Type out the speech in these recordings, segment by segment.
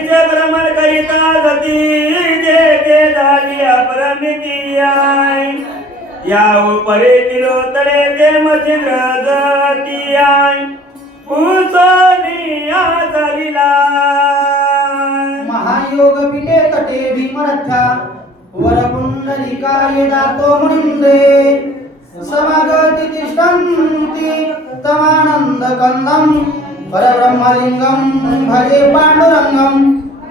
हरीच भ्रमण करिता जती देते झाली अपरमितीयाय या उपरे तिरोतरे ते मचिन रजतीयाय पुसनिया झालीला महायोग पिटे तटे भीमरथा वरपुण्डलिकाय दातो मुनिन्द्रे समागति तिष्ठन्ति तमानन्दकन्दम् परब्रह्मलिंगम भजे पांडुरंगम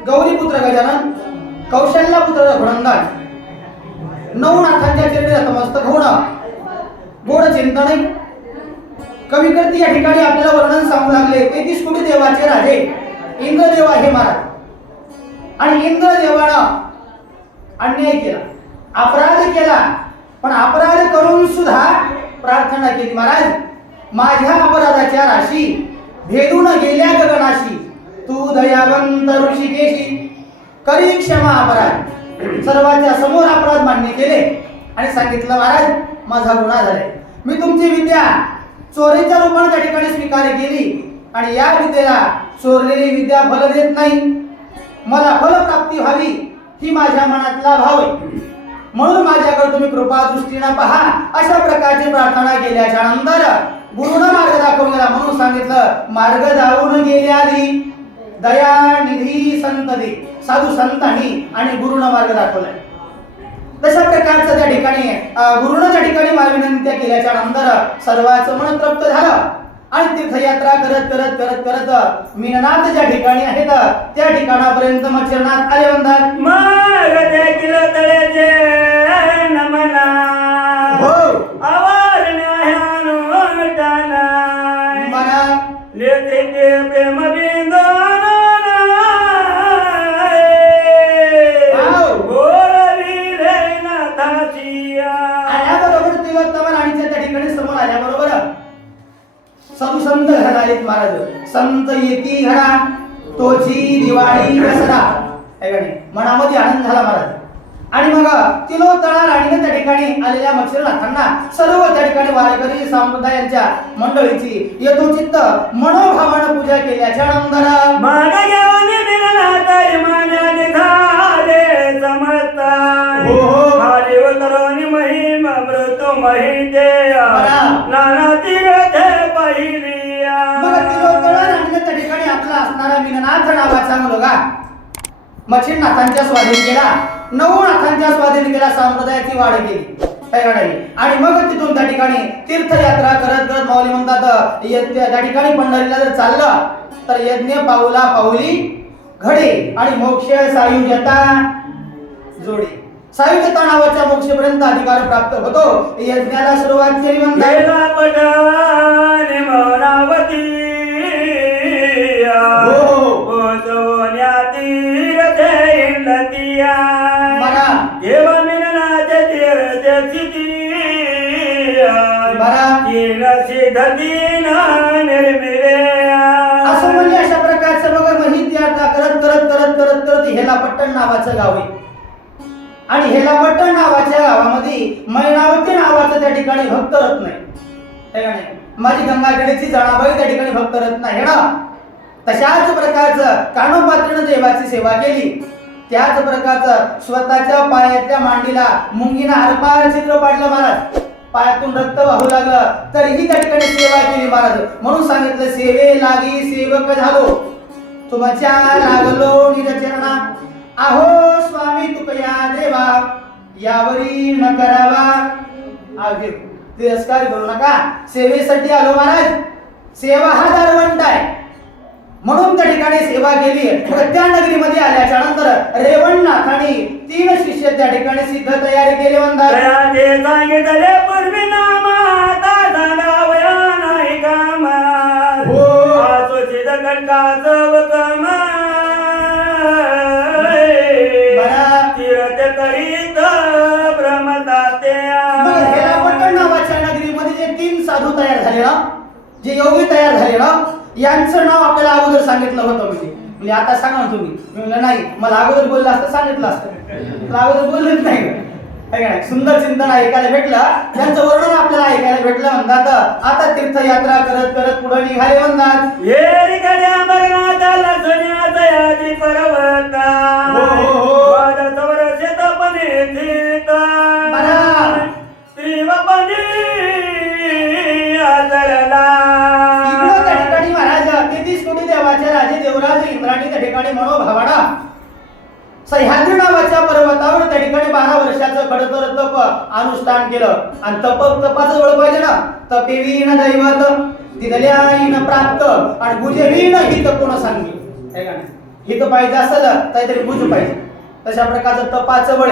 गौरीपुत्र गजानन कौशल्यापुत्र रघुनंदन। नऊ नाथांच्या चरणी समस्त घोड। गोड चिंतन। कवी करती या ठिकाणी आपल्याला वर्णन सांगू लागले तेहतीस कोटी देवाचे राजे इंद्रदेवा आहे महाराज। आणि इंद्रदेवानं अन्याय केला अपराध केला पण अपराध करून सुद्धा प्रार्थना केली महाराज माझ्या अपराधाच्या राशी भेदून गेल्या गगनाशी. तू दयावंत ऋषिकेशी. करी क्षमा अपराध. सर्वांच्या समोर अपराध मान्य केले. आणि सांगितलं महाराज माझा गुन्हा झालाय. मी तुमची विद्या चोरीच्या रूपाने त्या ठिकाणी स्वीकार केली आणि या विद्येला चोरलेली विद्या फल देत नाही. मला फलप्राप्ती व्हावी ही माझ्या मनातला भाव आहे. म्हणून माझ्याकडे तुम्ही कृपा दृष्टीनं पहा. अशा प्रकारची प्रार्थना केल्याच्यानंतर गुरुनं मार्ग दाखवून गेला. म्हणून सांगितलं मार्ग दावून गेल्या आधी दया निधी संत दे साधू संतांनी आणि गुरुनं मार्ग दाखवलाय. तशा प्रकारचं त्या ठिकाणी गुरुनं त्या ठिकाणी मार्गविनंत्या केल्याच्यानंतर सर्वांचं मन तृप्त झालं. आणि तीर्थयात्रा करत करत करत करत मीननाथ ज्या ठिकाणी आहेत त्या ठिकाणापर्यंत मग चरणात आले म्हणतात. मग किलो तळे नमना घरा तोची दिवाळी नाही? मनामध्ये आनंद झाला महाराज आणि मग तिलोत्तळा राणीने त्या ठिकाणी आलेल्या मच्छरनाथांना सर्व त्या ठिकाणी वारकरी संप्रदायांच्या मंडळीची यथोचित्त मनोभावानं पूजा केल्याच्यानंतर हो, महिम मृत महितेया. नाना तीर्थे पहिलिया। ठिकाणी आपला असणारा मीननाथ नावाचा मुलगा मच्छिरनाथांच्या स्वाधीन केला. नऊ नाथांच्या स्वाधीन केला संप्रदायाची वाढ केली. आणि मग तिथून त्या ठिकाणी तीर्थयात्रा करत करत माऊली म्हणतात य- त्या ठिकाणी पंढरीला जर चाललं तर यज्ञ पाऊला पाऊली घडे आणि मोक्ष सायुज्यता जोडे. सायुज्यता नावाच्या मोक्षपर्यंत अधिकार प्राप्त होतो. यज्ञाला सुरुवात केली हो. तीन निर्मिले. असं म्हणजे अशा प्रकारचं बघा माहिती आता करत करत करत करत करत हेलापट्टण नावाचं गाव आहे. आणि हेलापट्टण नावाच्या गावामध्ये मैनावती नावाचं त्या ठिकाणी भक्त रत्न आहे नाही? माझी गंगाकडेची जळाबाई त्या ठिकाणी भक्त रत्न आहे ना? तशाच प्रकारचं कानोपात्रीनं देवाची सेवा केली. त्याच प्रकारचं स्वतःच्या पायाच्या मांडीला मुंगीनं हरपार चित्र पाडलं महाराज. पायातून रक्त वाहू लागलं तरीही त्या ठिकाणी सेवा केली महाराज. म्हणून सांगितलं सेवे लागी सेवक झालो. तुमच्या लागलो निरचरणा. आहो स्वामी यावरी न करावा. आगे. तिरस्कार करू नका. सेवेसाठी आलो महाराज. सेवा हा दारवंट आहे. म्हणून त्या ठिकाणी सेवा केली. त्या नगरीमध्ये आल्याच्यानंतर रेवणनाथाने तीन शिष्य त्या ठिकाणी सिद्ध तयारी केले म्हणतात. झाले ना जे योगी तयार झाले ना यांचं नाव आपल्याला अगोदर सांगितलं होतं म्हणजे म्हणजे आता सांगा ना तुम्ही. म्हणलं नाही मला अगोदर बोललं असतं सांगितलं असतं. मला अगोदर बोललेच नाही. है? सुंदर चिंतन ऐकायला भेटलं. त्यांचं वर्णन आपल्याला ऐकायला भेटलं म्हणतात आता तीर्थयात्रा करत करत पुढे निघाले म्हणतात. येरीकडे अमरनाथ लसण्याचा यादी पर्वता देवराज इंद्राणी त्या ठिकाणी म्हणो भावाडा. सह्याद्री नावाच्या पर्वतावर त्या ठिकाणी बारा वर्षाचं खडतर तप अनुष्ठान केलं. आणि तप तपाचं ओळख पाहिजे ना तपेवीन दैवत दिदल्याईन प्राप्त आणि भुजवीन हित कोण सांगली? हित पाहिजे असेल काहीतरी भुज पाहिजे. तशा प्रकारचं तपाचं बळ.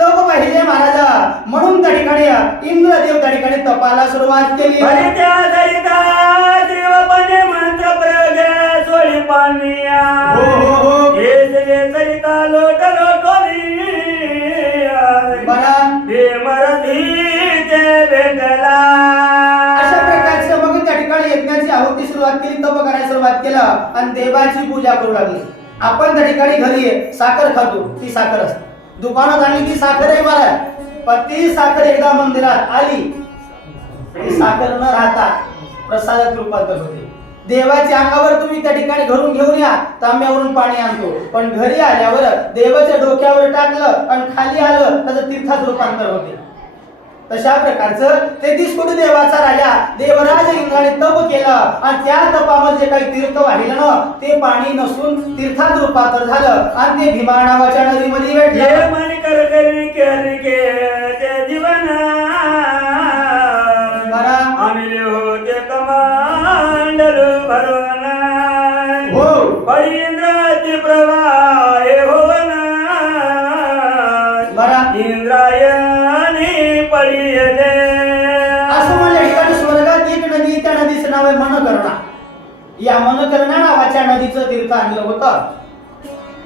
तप पाहिजे महाराजा. म्हणून त्या ठिकाणी इंद्रदेव त्या ठिकाणी तपाला सुरुवात केली. त्या सरिता देवपणे मंत्र प्रयोग सोळी पानिया हो, हो, हो. हे सरिता लोट हे मरतीचे भेटला अशा प्रकारचं मग त्या ठिकाणी यज्ञाची आहुती सुरुवात केली तप करायला सुरुवात केलं आणि देवाची पूजा करू लागली. आपण त्या ठिकाणी घरी साखर खातो ती साखर असते. दुकानात आणली ती साखर आहे मला. पण ती साखर एकदा मंदिरात आली ती साखर न राहता प्रसादात रूपांतर होते. देवाच्या अंगावर तुम्ही त्या ठिकाणी घरून घेऊन या तांब्यावरून पाणी आणतो. पण घरी आल्यावर देवाच्या डोक्यावर टाकलं आणि खाली आलं त्याचं तीर्थात रूपांतर होते. तशा प्रकारचं तेहतीस कोटी देवाचा राजा देवराज इंद्राने तप केलं आणि त्या तपामध्ये जे काही तीर्थ वाहिलं ना ते पाणी नसून तीर्थात रूपांतर झालं आणि ते भीमा नावाच्या नदीमध्ये भेटलं. भरवना हो. परिंद्राची प्रवाह होवना बरा. इंद्रायणी पडियले असं म्हणजे ठिकाणी स्वर्गात एक नदी त्या नदीचं नाव आहे मनकर्णा. या मनकर्णा नावाच्या नदीचं तीर्थ आणलं होतं.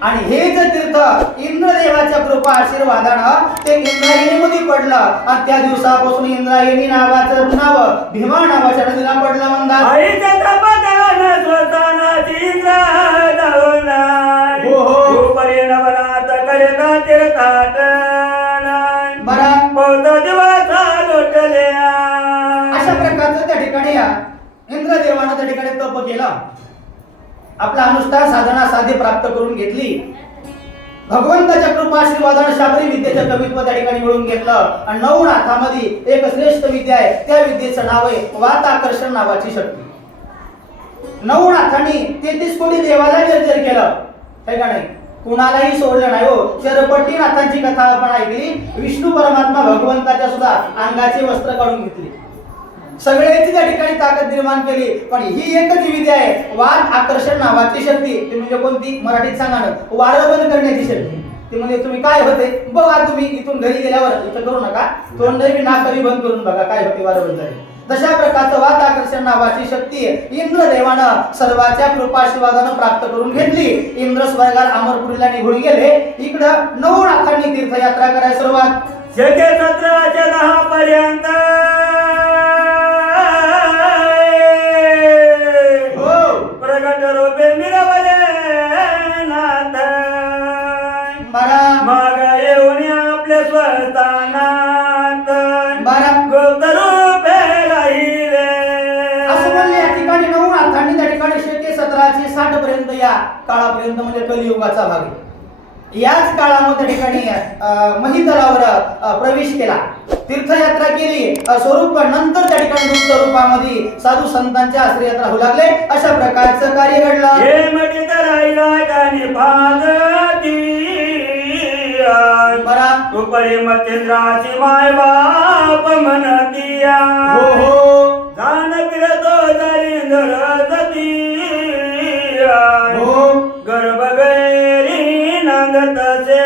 आणि हे जे तीर्थ इंद्रदेवाच्या कृपा आशीर्वादानं ते इंद्रायणीमध्ये पडलं. आणि त्या दिवसापासून इंद्रायणी नावाचं नाव भीमा नावाच्या नदीला पडलं म्हणतात. अशा प्रकारचं त्या ठिकाणी या इंद्रदेवानं त्या ठिकाणी तप केलं. आपला अनुष्ठान साधना साधे प्राप्त करून घेतली. भगवंताच्या कृपा आशीर्वादाने शाबरी विद्येचं कवित्व त्या ठिकाणी मिळवून घेतलं. आणि नऊ नाथामध्ये एक श्रेष्ठ विद्या आहे. त्या विद्येचं नाव आहे वात आकर्षण नावाची शक्ती. नऊ नाथांनी तेहतीस कोटी देवाला जर्जर केलं. हे का नाही? कुणालाही सोडलं नाही हो. चरपट्टी नाथांची कथा आपण ऐकली. विष्णू परमात्मा भगवंताच्या सुद्धा अंगाचे वस्त्र काढून घेतली. सगळ्याची त्या ठिकाणी ताकद निर्माण केली. पण ही एकच विधी आहे. वाद आकर्षण नावाची शक्ती. ती म्हणजे कोणती? मराठीत सांगा ना वारं बंद करण्याची शक्ती. ते म्हणजे तुम्ही काय होते? बघा तुम्ही इथून घरी गेल्यावर इथं करू नका. तोंड बी नाकरी बंद करून बघा काय होते वारंवार झाले. तशा प्रकारचं वात आकर्षण नावाची शक्ती इंद्रदेवानं सर्वाच्या कृपाशिवादानं प्राप्त करून घेतली. इंद्र स्वर्गात अमरपुरीला निघून गेले. इकडं नऊ नाथांनी तीर्थयात्रा करायला सुरुवात. शके सतराचे दहा पर्यंत. साठ पर्यंत या काळापर्यंत म्हणजे कलियुगाचा भाग आहे. याच काळामध्ये ठिकाणी महितलावर प्रवेश केला. तीर्थयात्रा केली. स्वरूप नंतर त्या ठिकाणी गुप्त रूपामध्ये साधू संतांच्या आश्रयात्रा होऊ लागले. अशा प्रकारचं कार्य घडलं. पागती बरा. उपरी मतेंद्राची माय बाप म्हणतिया हो हो. जाण फिरतो धरती हो. गर्भ गैरी नांदतसे.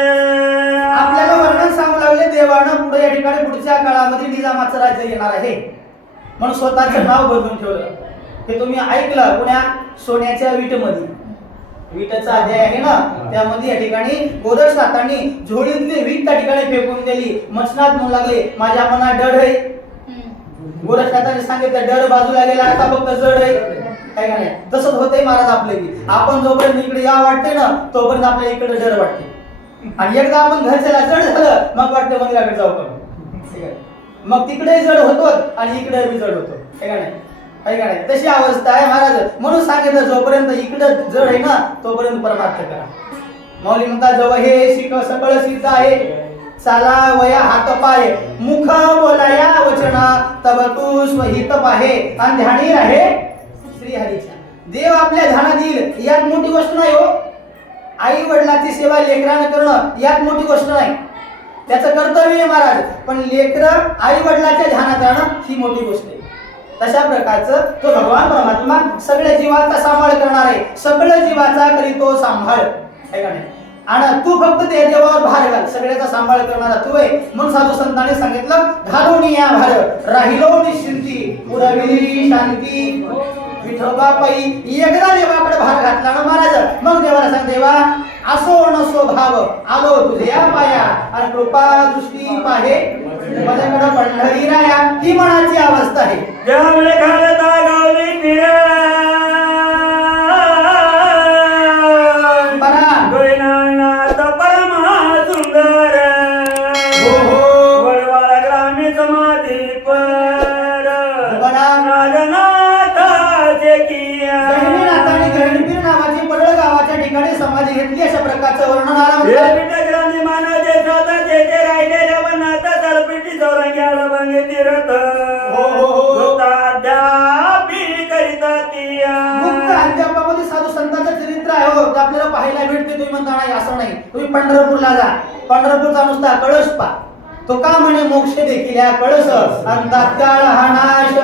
आपल्याला वर्णन सांगू लागले देवानं पुढे या ठिकाणी पुढच्या काळामध्ये निजामाचं राज्य येणार आहे. म्हणून स्वतःचं नाव बदलून ठेवलं. हे तुम्ही ऐकलं पुण्या सोन्याच्या वीटमध्ये. वीटचा अध्याय आहे ना? त्यामध्ये या ठिकाणी गोदश नाथांनी झोळीतली वीट त्या ठिकाणी फेकून दिली. मचनात म्हणू लागले माझ्या मनात डर आहे. गोरक्षनाथांनी सांगितलं डर बाजूला गेला आता फक्त जड आहे. काय का नाही तसंच होतंय महाराज आपले की आपण जोपर्यंत इकडे या वाटते ना तोपर्यंत आपल्याला इकडे डर वाटते आणि एकदा आपण घरच्याला जड झालं मग वाटतं मंदिराकडे जाऊ पण मग तिकडे जड होतो आणि इकडे बी जड होतो. काय का नाही काय का नाही? तशी अवस्था आहे महाराज. म्हणून सांगितलं जोपर्यंत इकडे जड आहे ना तोपर्यंत परमार्थ करा. माऊली म्हणतात जवळ हे शिक सकळ सिद्ध आहे. चाला वया हात पाय. मुख बोलाया वचना तब तू स्वहित पाहे. आणि ध्यानी राहे श्री हरीच्या देव आपल्या ध्यानात देईल यात मोठी गोष्ट नाही हो. आई वडिलाची सेवा लेकरानं करणं यात मोठी गोष्ट नाही. त्याचं कर्तव्य आहे महाराज पण लेकर आई वडिलाच्या ध्यानात राहणं ही मोठी गोष्ट आहे. तशा प्रकारचं तो भगवान परमात्मा सगळ्या जीवाचा सांभाळ करणार आहे. सगळं जीवाचा करीतो सांभाळ. आहे का नाही? आणि तू फक्त त्या देवावर भार घाल. सगळ्याचा सांभाळ करणारा तू आहे. म्हणून साधू संतांनी सांगितलं घालून या भार. राहिलो निश्चिंती. पुरविली शांती. हो विठोबा एकदा देवाकडे भार घातला ना महाराज मग देवाला सांग देवा असो नसो भाव आलो तुझ्या पाया. आणि कृपा दृष्टी पाहे माझ्याकडे पंढरी राया ही मनाची अवस्था आहे. आलं हे जेथे हो, हो. भक्ताद्यापी करिता तिया मुक्त अध्यापामध्ये साधू संतांचं चरित्र आहे हो. आपल्याला पाहायला भेटते तुम्ही म्हणता नाही असं नाही. तुम्ही पंढरपूरला जा. पंढरपूरचा नुसता कळस पा. तो का म्हणे मोक्ष देखील या कळस आणि तात्काळ हा नाश.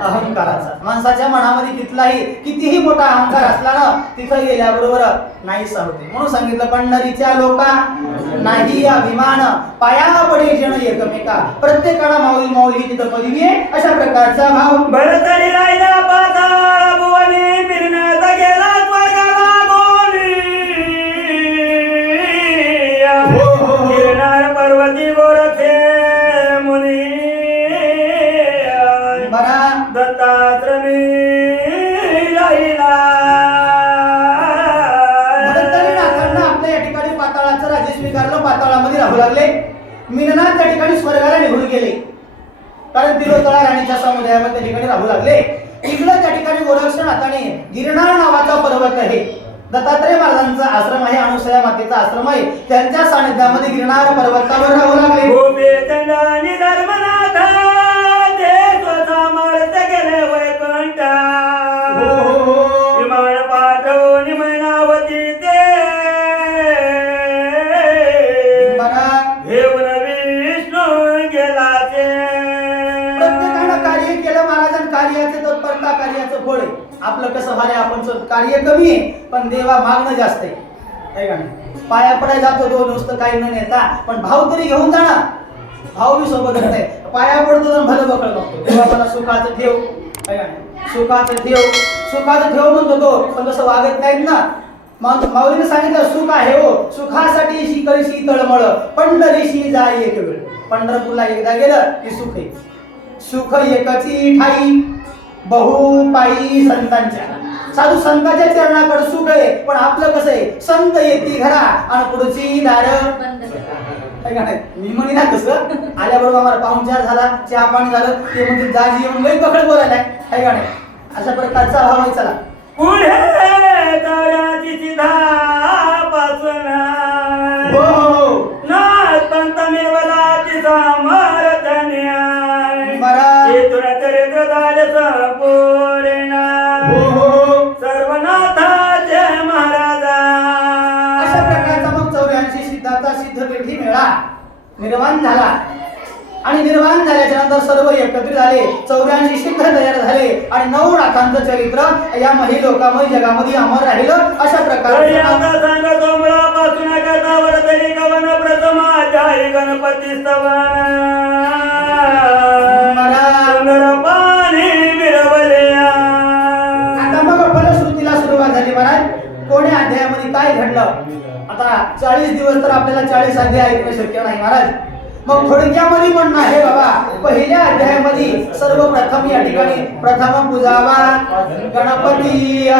अहंकाराचा. माणसाच्या मनामध्ये कितलाही कितीही मोठा अहंकार असला ना तिथं गेल्याबरोबर नाही होते म्हणून सांगितलं पंढरीच्या लोका नाही अभिमान. पाया पडे जण एकमेका. प्रत्येकाला माऊली माऊली तिथं पदवी आहे अशा प्रकारचा भाव. भरतरी राहिला भुवनी बरा दत्तात्रमी राहिला भरतरीनाथांना आपल्या या ठिकाणी पाताळाचं राज्य स्वीकारलं पाताळामध्ये राहू लागले. मिननाथ त्या ठिकाणी स्वर्गाला निघून गेले. कारण तिरोतळा राणीच्या समुदायामध्ये त्या ठिकाणी राहू लागले. इकडं त्या ठिकाणी गोरक्षनाथाने गिरनार नावाचा पर्वत आहे. दत्तात्रय महाराजांचा आश्रम आहे अनुसया मातेचा आश्रम आहे. त्यांच्या सानिध्यामध्ये गिरनार पर्वतावर राहू लागले. विमान पाठवून मैनावती ते बघा घेऊन विष्णू गेला ते प्रत्येकानं कार्य केलं महाराजांनी कार्याचं तत्परता कार्याचं फळ आहे आपलं कसं झालंय आपण कार्य कमी आहे पण देवा मागणं जास्त आहे का नाही पाया पडाय जातो दोन नुसतं काही न नेता पण भाव तरी घेऊन जा भाऊ मी बी सोबत नाही पाया पडतो भलं बकळ बघतो. देवा मला सुखाचं ठेव. सुखाचं ठेव. सुखाचं ठेव म्हणतो तो पण तसं वागत नाहीत ना मग माऊलीने सांगितलं सुख आहे हो सुखासाठी शी शिकळशी तळमळ पंढरीशी जाय एक वेळ. पंढरपूरला एकदा गेलं की सुख आहे सुख एकची ठाई बहु पायी संतांच्या. साधू संतांच्या चरणाकडे सुख आहे पण आपलं कसं आहे? संत येते घरा आणि पुढची दार. मी म्हणे ना कसं आल्याबरोबर आम्हाला पाहुणचार झाला चहा पाणी झालं ते म्हणजे जाजी येऊन लई पकड बोलायला आहे का नाही अशा प्रकारचा भाव आहे चला. पुढे हो हो हो. नाथ पंत मिळवला तिचा मारत न्याय बरा. इथून चरित्र झाले संपूर्ण हो सर्वनाथाचे महाराजा. अशा प्रकारचा मग चौऱ्याऐंशी सिद्धाचा सिद्ध पेठी मेळा. निर्माण झाला. आणि निर्माण झाल्याच्यानंतर सर्व एकत्रित झाले. चौऱ्याऐंशी सिद्ध तयार झाले. आणि नऊ नाथांचं चरित्र या मही लोकांमध्ये जगामध्ये अमर राहिलं अशा प्रकारे. गणपती आता मग फलश्रुतीला सुरुवात झाली महाराज. कोण्या अध्यायामध्ये काय घडलं? आता चाळीस दिवस तर आपल्याला चाळीस अध्याय ऐकणं शक्य नाही महाराज. मग थोडक्यामध्ये म्हणणं आहे बाबा. पहिल्या अध्यायामध्ये सर्वप्रथम या ठिकाणी प्रथम पूजावा गणपती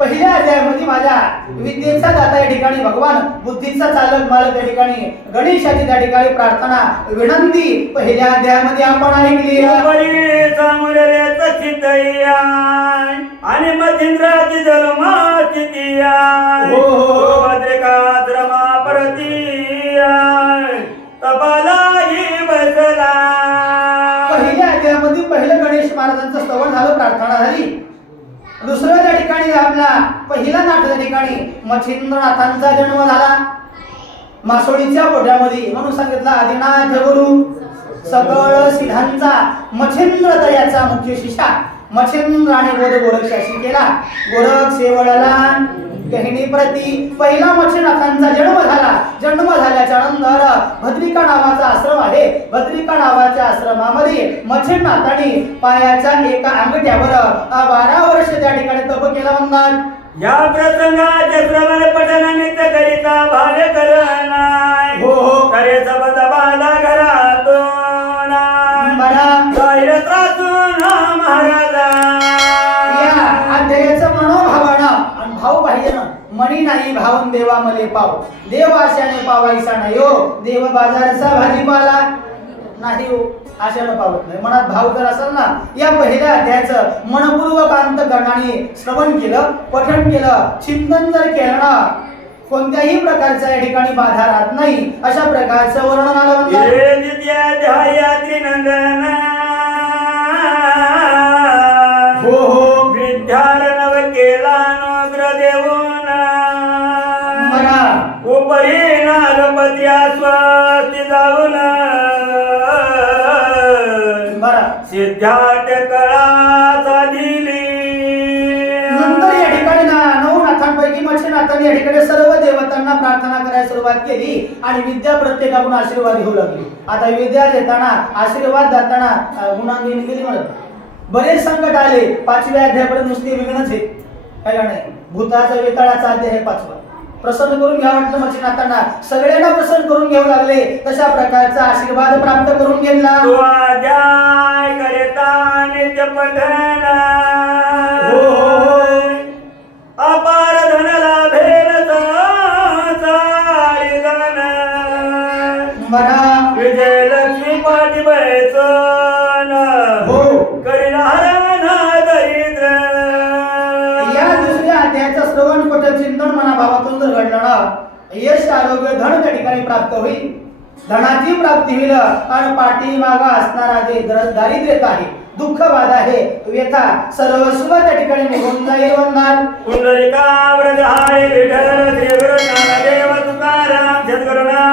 पहिल्या अध्यायामध्ये माझ्या विद्येचा दाता या ठिकाणी भगवान बुद्धीचा चालक मालक या ठिकाणी गणेशाची त्या ठिकाणी प्रार्थना विनंती पहिल्या अध्यायामध्ये आपण ऐकली. आणि मथिंद्राची जन्माची तिया हो, पहिला नाटक त्या ठिकाणी मच्छिंद्रनाथांचा जन्म झाला. मासोळीच्या पोट्यामध्ये म्हणून सांगितलं आदिनाथ गुरु सगळ सिद्धांचा मच्छिंद्र तयाचा मुख्य शिष्या. मच्छिंद्राने बोध गोरक्षाशी केला. गोरख सेवळला गहिणी प्रती पहिला मच्छिनाथांचा जन्म झाला. जन्म झाल्याच्यानंतर भद्रिका नावाचा आश्रम आहे. भद्रिका नावाच्या आश्रमामध्ये मच्छिनाथाने पायाच्या एका अंगठ्यावर बारा वर्ष त्या ठिकाणी तप केला म्हणतात. या श्रवण पठन नित्य करिता भावे करणाय हो, हो. करे सबद बाला घरातून बरा बाहेर त्रासून महाराजा. या अध्यायाचं मनोभावानं आणि पाहिजे ना मणी नाही भावन देवा मले पाव. देव आशाने पावायचा नाही हो. देव बाजाराचा भाजीपाला. नाही हो आशानं पावत नाही. मनात भाव जर असेल ना या पहिल्या अध्यायाचं मनपूर्वक अंतकरणाने श्रवण केलं पठण केलं चिंतन जर केलं ना कोणत्याही प्रकारचा या ठिकाणी बाधा राहत नाही. अशा प्रकारचं वर्णन आलं. हे हो. विद्यार्णव केला उपरी नागपती स्वस्ती जाऊन सिद्धार्थ कळाचा दिली नंतर या ठिकाणी ना नऊ नाथांपैकी मच्छिनाथांनी या ठिकाणी सर्व देवतांना प्रार्थना करायला सुरुवात केली आणि विद्या प्रत्येकाकडून आशीर्वाद घेऊ लागली. आता विद्या देताना आशीर्वाद देताना अं, गुणांगिनी गेली म्हणत. बरेच संकट आले. पाचव्या अध्यायापर्यंत नुसते विघ्नच आहे काय नाही. भूताचा वेताळाचा अध्याय पाचवा. प्रसन्न करून घ्या वाटलं मच्छिनाथांना सगळ्यांना प्रसन्न करून घेऊ लागले. तशा प्रकारचा आशीर्वाद प्राप्त करून घेतला. हो, हो, हो. अपार धन लाभेल सारी धन. बरा भावातून जर घडलं यश आरोग्य धन त्या ठिकाणी प्राप्त होईल. धनाची प्राप्ती होईल आणि पाठीमागा असणारा जे दारिद्र्यता आहे दुःख वाद आहे व्यथा सर्वस्व त्या ठिकाणी निघून जाईल वंदन पुंडलिका व्रजहाय विठ्ठल देव ज्ञानदेव तुकाराम जगरुणा